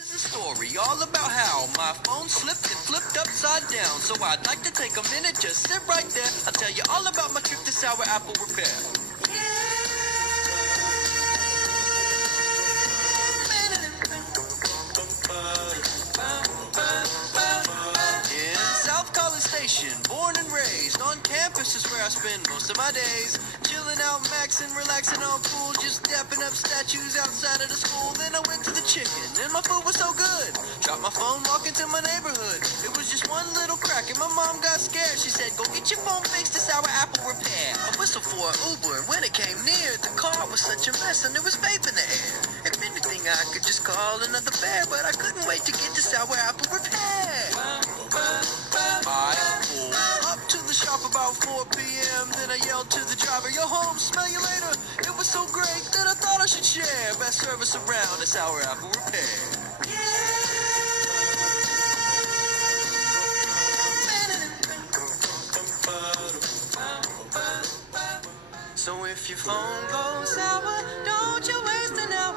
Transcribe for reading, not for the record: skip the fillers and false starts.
This is a story all about how my phone slipped and flipped upside down. So I'd like to take a minute, just sit right there. I'll tell you all about my trip to Sour Apple Repair. In South College Station, born and raised, on campus is where I spend most of my days. Chilling out, maxing, relaxing, all cool, just dapping up statues outside of the school. Then I went to the chicken, and my food was so good. Dropped my phone, walking to my neighborhood. It was just one little crack, and my mom got scared. She said, "Go get your phone fixed, it's our Apple Repair." I whistled for an Uber, and when it came near, the car was such a mess, and there was vape in the air. If anything, I could just call another bear, but I couldn't wait to get to Sour Apple Repair. I pulled up to the shop about 4 p.m. Then I yelled to the driver, "Yo, home, smell you later." It was so great that I thought I should share. Best service around, it's our Apple Repair. So if your phone goes sour, don't you waste an hour.